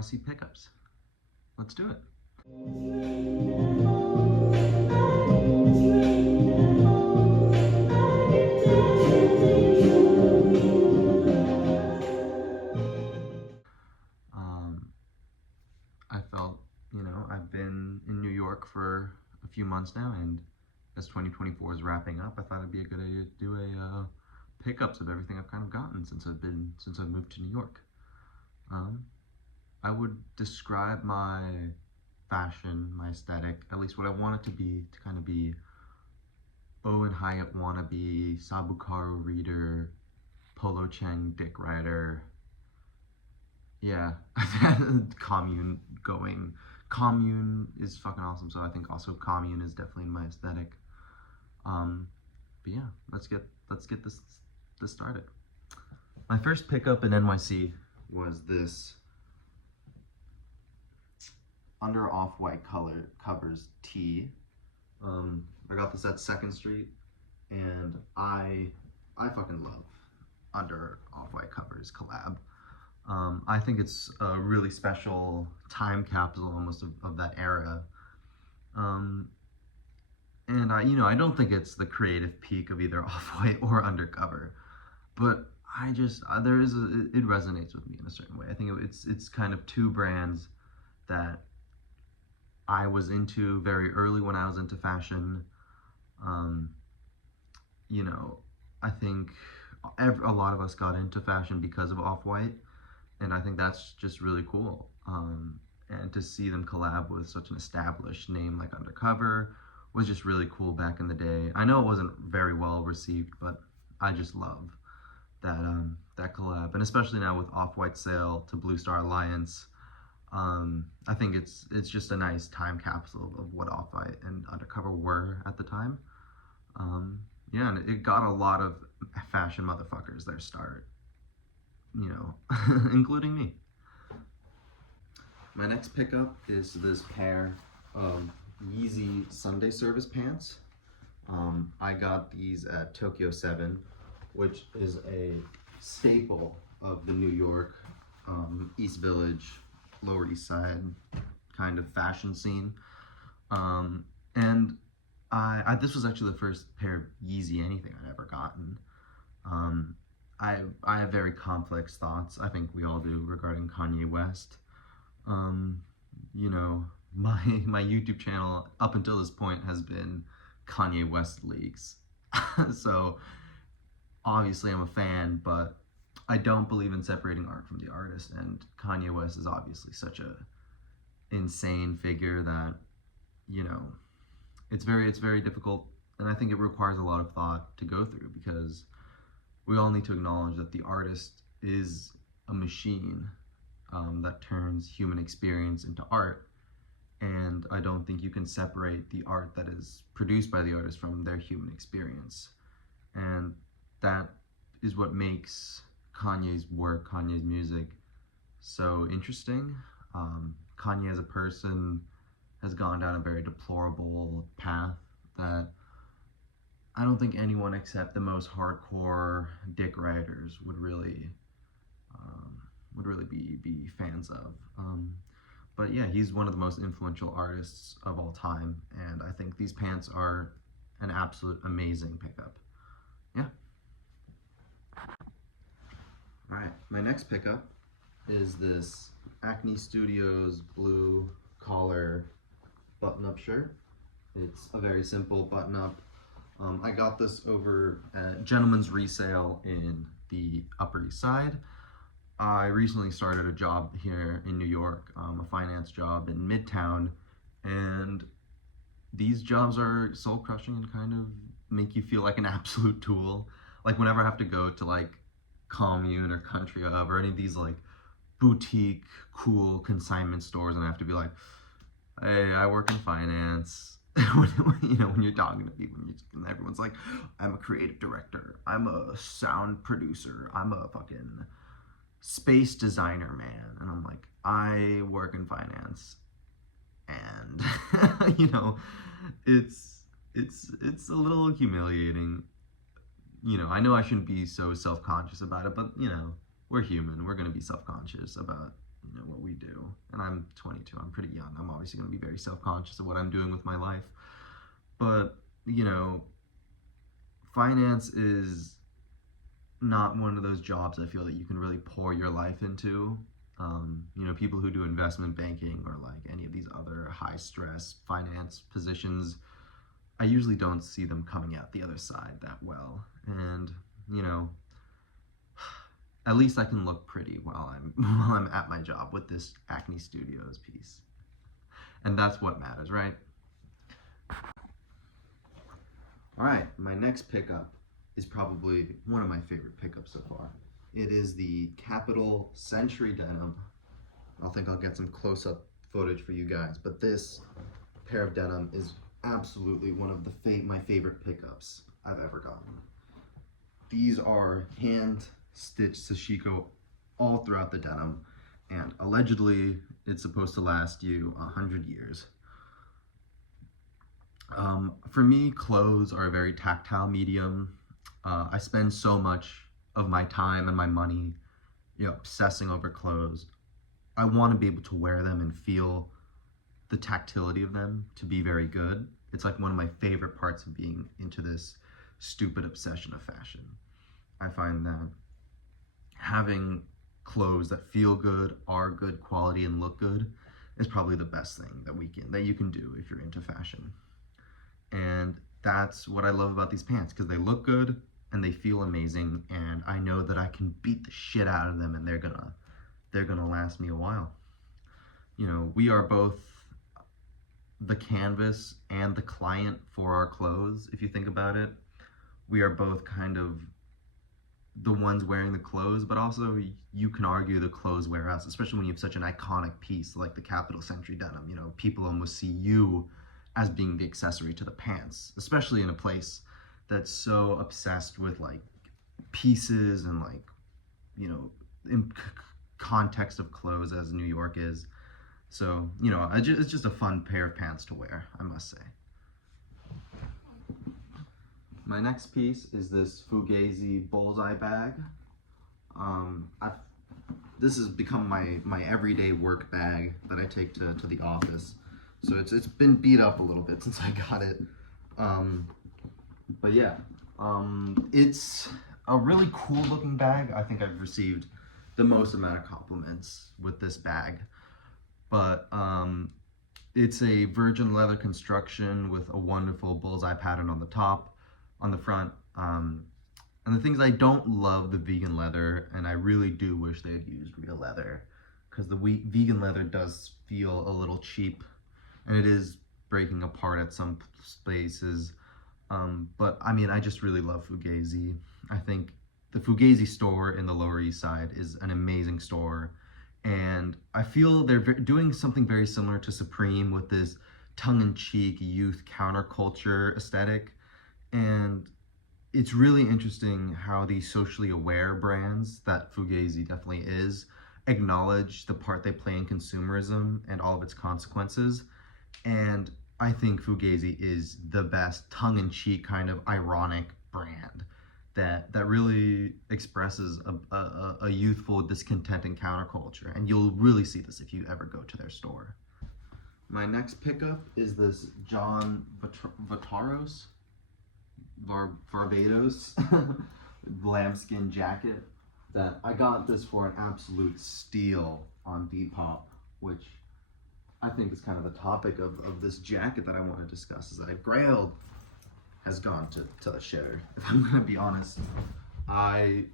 NYC pickups. Let's do it. I felt, I've been in New York for a few months now, and as 2024 is wrapping up, I thought it'd be a good idea to do a pickups of everything I've kind of gotten since I've moved to New York. I would describe my fashion, my aesthetic, at least what I want it to kind of be Owen Hyatt wannabe, Sabukaru reader, Polo Cheng dick rider. Yeah, commune going. Commune is fucking awesome, so I think also commune is definitely in my aesthetic. But yeah, let's get this started. My first pickup in NYC was this under off-white color covers tee. I got this at 2nd Street, and I fucking love under off-white covers collab. I think it's a really special time capsule almost of that era. And I don't think it's the creative peak of either off-white or undercover, but it resonates with me in a certain way. I think it's kind of two brands that I was into very early when I was into fashion. I think a lot of us got into fashion because of Off-White, and I think that's just really cool. And to see them collab with such an established name like Undercover was just really cool back in the day. I know it wasn't very well received, but I just love that collab, and especially now with Off-White sale to Blue Star Alliance. I think it's just a nice time capsule of what Off-White and Undercover were at the time. Yeah, and it got a lot of fashion motherfuckers their start, including me. My next pickup is this pair of Yeezy Sunday Service pants. I got these at Tokyo 7, which is a staple of the New York East Village, Lower East Side kind of fashion scene. And this was actually the first pair of Yeezy anything I'd ever gotten. I have very complex thoughts, I think we all do, regarding Kanye West. My YouTube channel up until this point has been Kanye West leaks. So obviously I'm a fan, but I don't believe in separating art from the artist, and Kanye West is obviously such a insane figure that, it's very difficult, and I think it requires a lot of thought to go through, because we all need to acknowledge that the artist is a machine that turns human experience into art, and I don't think you can separate the art that is produced by the artist from their human experience. And that is what makes Kanye's work, Kanye's music, so interesting. Kanye as a person has gone down a very deplorable path that I don't think anyone except the most hardcore dick writers would really be fans of. But yeah, he's one of the most influential artists of all time, and I think these pants are an absolute amazing pickup. Yeah. Alright, my next pickup is this Acne Studios blue collar button-up shirt. It's a very simple button-up. I got this over at Gentleman's Resale in the Upper East Side. I recently started a job here in New York, a finance job in Midtown, and these jobs are soul-crushing and kind of make you feel like an absolute tool. Like whenever I have to go to like Commune or Country Hub or any of these like boutique, cool consignment stores, and I have to be like, hey, I work in finance. when you're talking to people, and everyone's like, I'm a creative director, I'm a sound producer, I'm a fucking space designer, man. And I'm like, I work in finance. And it's a little humiliating. I know I shouldn't be so self-conscious about it, but we're human. We're gonna be self-conscious about what we do. And I'm 22, I'm pretty young. I'm obviously going to be very self-conscious of what I'm doing with my life. But, finance is not one of those jobs I feel that you can really pour your life into. People who do investment banking or like any of these other high stress finance positions, I usually don't see them coming out the other side that well. And, at least I can look pretty while I'm at my job with this Acne Studios piece. And that's what matters, right? All right, my next pickup is probably one of my favorite pickups so far. It is the Kapital Century Denim. I think I'll get some close-up footage for you guys, but this pair of denim is absolutely one of my favorite pickups I've ever gotten. These are hand-stitched sashiko all throughout the denim, and allegedly it's supposed to last you 100 years. For me, clothes are a very tactile medium. I spend so much of my time and my money, obsessing over clothes. I want to be able to wear them and feel the tactility of them to be very good. It's like one of my favorite parts of being into this stupid obsession of fashion. I find that having clothes that feel good, are good quality, and look good is probably the best thing that you can do if you're into fashion. And that's what I love about these pants, because they look good and they feel amazing, and I know that I can beat the shit out of them and they're gonna last me a while. We are both the canvas and the client for our clothes, if you think about it. We are both kind of the ones wearing the clothes, but also you can argue the clothes wear us, especially when you have such an iconic piece like the Kapital Century Denim. People almost see you as being the accessory to the pants, especially in a place that's so obsessed with like pieces and like, in context of clothes as New York is. So, it's just a fun pair of pants to wear, I must say. My next piece is this Fugazi bullseye bag. This has become my everyday work bag that I take to the office. So it's been beat up a little bit since I got it. But yeah, it's a really cool looking bag. I think I've received the most amount of compliments with this bag. But it's a virgin leather construction with a wonderful bullseye pattern on the top, on the front. And the things I don't love the vegan leather, and I really do wish they had used real leather, because the vegan leather does feel a little cheap, and it is breaking apart at some spaces. But I mean, I just really love Fugazi. I think the Fugazi store in the Lower East Side is an amazing store. And I feel they're doing something very similar to Supreme with this tongue-in-cheek youth counterculture aesthetic. And it's really interesting how these socially aware brands, that Fugazi definitely is, acknowledge the part they play in consumerism and all of its consequences. And I think Fugazi is the best tongue-in-cheek kind of ironic brand that really expresses a youthful discontent and counterculture. And you'll really see this if you ever go to their store. My next pickup is this John Varvatos lambskin jacket that I got this for an absolute steal on Depop, which I think is kind of the topic of this jacket that I want to discuss, is that Grailed has gone to the shitter. If I'm gonna be honest, I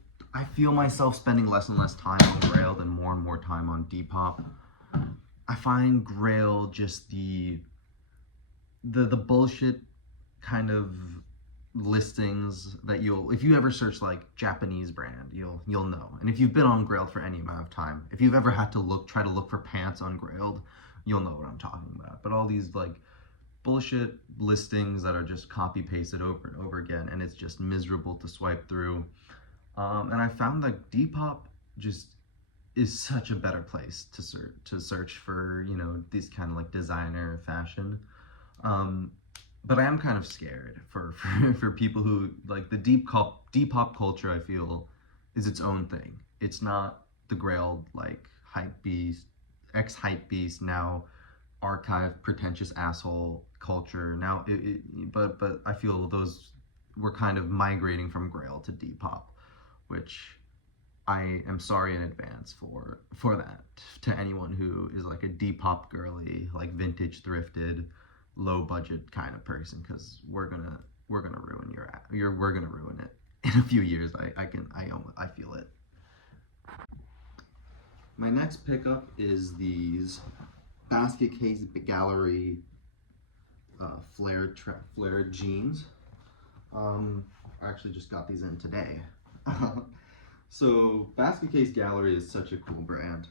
feel myself spending less and less time on Grailed and more time on Depop. I find Grail just the bullshit kind of listings that if you ever search like Japanese brand, you'll know. And if you've been on Grailed for any amount of time, if you've ever had to try to look for pants on Grailed, you'll know what I'm talking about. But all these like bullshit listings that are just copy pasted over and over again, and it's just miserable to swipe through. And I found that Depop just is such a better place to search for, these kind of like designer fashion. But I am kind of scared for people who like the Depop culture. I feel is its own thing. It's not the Grail, like hype beast, ex-hype beast, now archive pretentious asshole culture. Now, but I feel those were kind of migrating from Grail to Depop, which I am sorry in advance for that to anyone who is like a Depop girly, like vintage thrifted, low budget kind of person, because we're gonna ruin we're gonna ruin it in a few years. I feel it. My next pickup is these basket case gallery flared jeans. I actually just got these in today. So Basket Case Gallery is such a cool brand.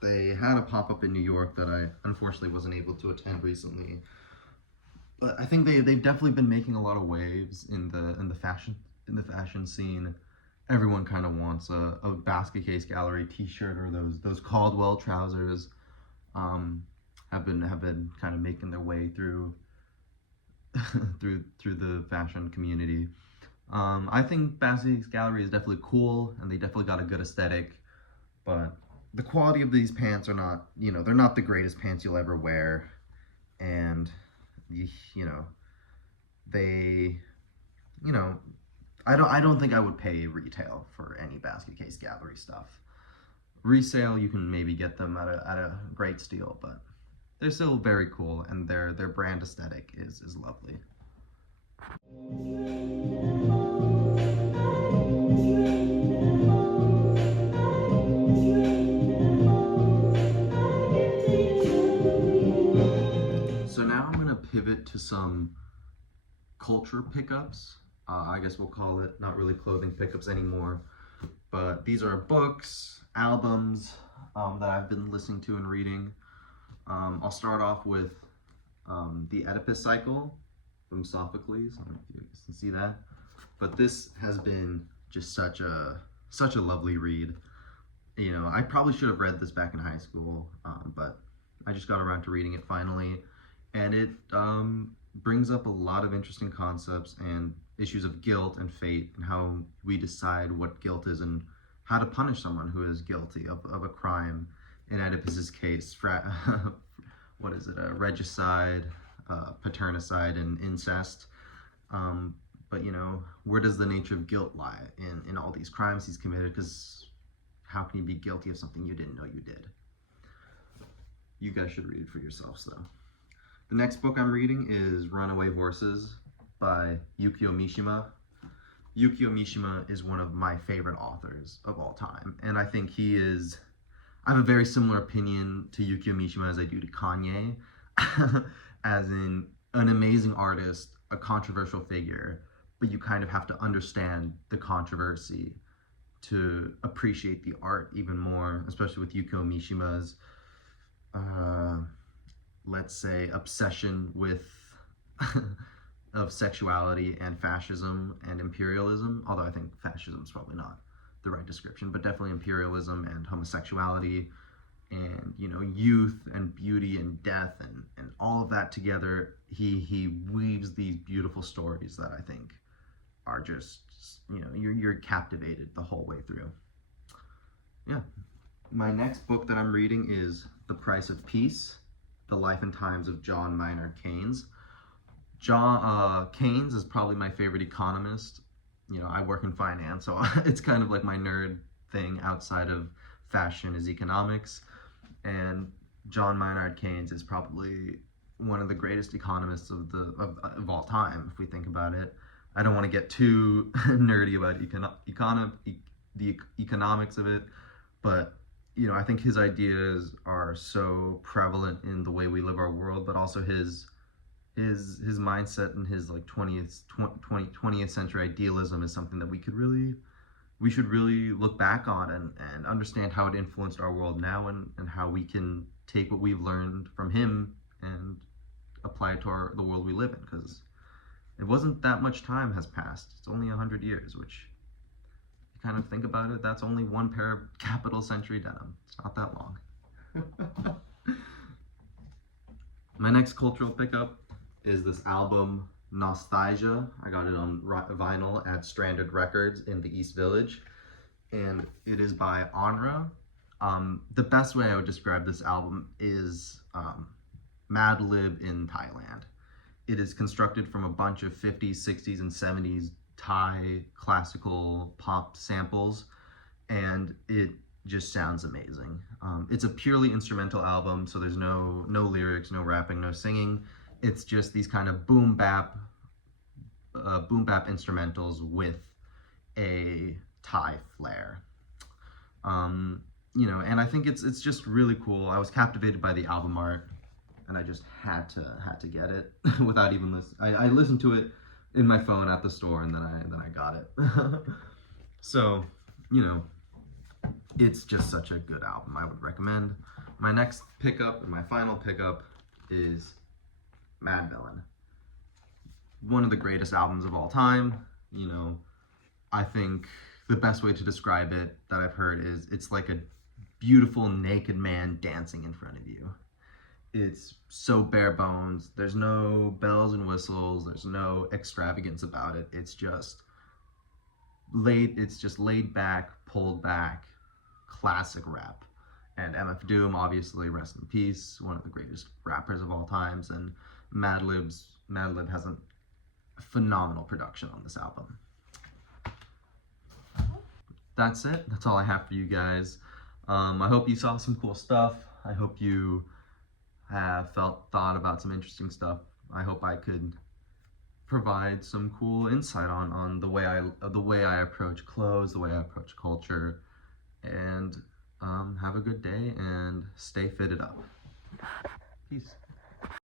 They had a pop-up in New York that I unfortunately wasn't able to attend recently. But I think they've definitely been making a lot of waves in the fashion scene. Everyone kind of wants a Basket Case Gallery t-shirt, or those Caldwell trousers. Have been kind of making their way through through the fashion community. I think Basket Case Gallery is definitely cool, and they definitely got a good aesthetic, but the quality of these pants are not, they're not the greatest pants you'll ever wear, and they, I don't think I would pay retail for any Basket Case Gallery stuff. Resale, you can maybe get them at a great steal, but they're still very cool, and their brand aesthetic is lovely. So now I'm gonna pivot to some culture pickups. I guess we'll call it, not really clothing pickups anymore, but these are books, albums that I've been listening to and reading. I'll start off with the Oedipus Cycle from Sophocles. I don't know if you guys can see that, but this has been just such a lovely read. I probably should have read this back in high school, but I just got around to reading it finally, and it brings up a lot of interesting concepts and issues of guilt and fate, and how we decide what guilt is and how to punish someone who is guilty of a crime. In Oedipus's case, what is it? Regicide, paternicide, and incest. But where does the nature of guilt lie in all these crimes he's committed? Because how can you be guilty of something you didn't know you did? You guys should read it for yourselves, though. The next book I'm reading is Runaway Horses by Yukio Mishima. Yukio Mishima is one of my favorite authors of all time, and I think I have a very similar opinion to Yukio Mishima as I do to Kanye, as in an amazing artist, a controversial figure, but you kind of have to understand the controversy to appreciate the art even more, especially with Yukio Mishima's, let's say, obsession with of sexuality and fascism and imperialism, although I think fascism is probably not the right description, but definitely imperialism and homosexuality and youth and beauty and death and all of that together. He weaves these beautiful stories that I think are just you're captivated the whole way through. Yeah. My next book that I'm reading is The Price of Peace: The Life and Times of John Maynard Keynes. Keynes is probably my favorite economist. I work in finance, so it's kind of like my nerd thing outside of fashion is economics. And John Maynard Keynes is probably one of the greatest economists of all time, if we think about it. I don't want to get too nerdy about the economics of it, but I think his ideas are so prevalent in the way we live our world, but also his mindset and his like 20th century idealism is something that we should really look back on and understand how it influenced our world now, and how we can take what we've learned from him and apply it to the world we live in, because it wasn't that much time has passed. It's only 100 years, which, if you kind of think about it, that's only one pair of Capital Century denim. It's not that long. My next cultural pickup is this album, Nostalgia. I got it on vinyl at Stranded Records in the East Village. and it is by Onra. The best way I would describe this album is Mad Lib in Thailand. It is constructed from a bunch of 50s, 60s, and 70s Thai classical pop samples, and it just sounds amazing. It's a purely instrumental album, so there's no lyrics, no rapping, no singing. It's just these kind of boom bap instrumentals with a Thai flair. And I think it's just really cool. I was captivated by the album art, and I just had to get it without even listening. I listened to it in my phone at the store, and then I got it. So, it's just such a good album. I would recommend. My next pickup and my final pickup is Mad Villain. One of the greatest albums of all time. I think the best way to describe it that I've heard is it's like a beautiful naked man dancing in front of you. It's so bare bones. There's no bells and whistles. There's no extravagance about it. It's just laid back, pulled back, classic rap. And MF Doom, obviously, rest in peace, one of the greatest rappers of all times. And Madlib has a phenomenal production on this album. That's it. That's all I have for you guys. I hope you saw some cool stuff. I hope you have thought about some interesting stuff. I hope I could provide some cool insight on the way I approach clothes, the way I approach culture, and have a good day and stay fitted up. Peace.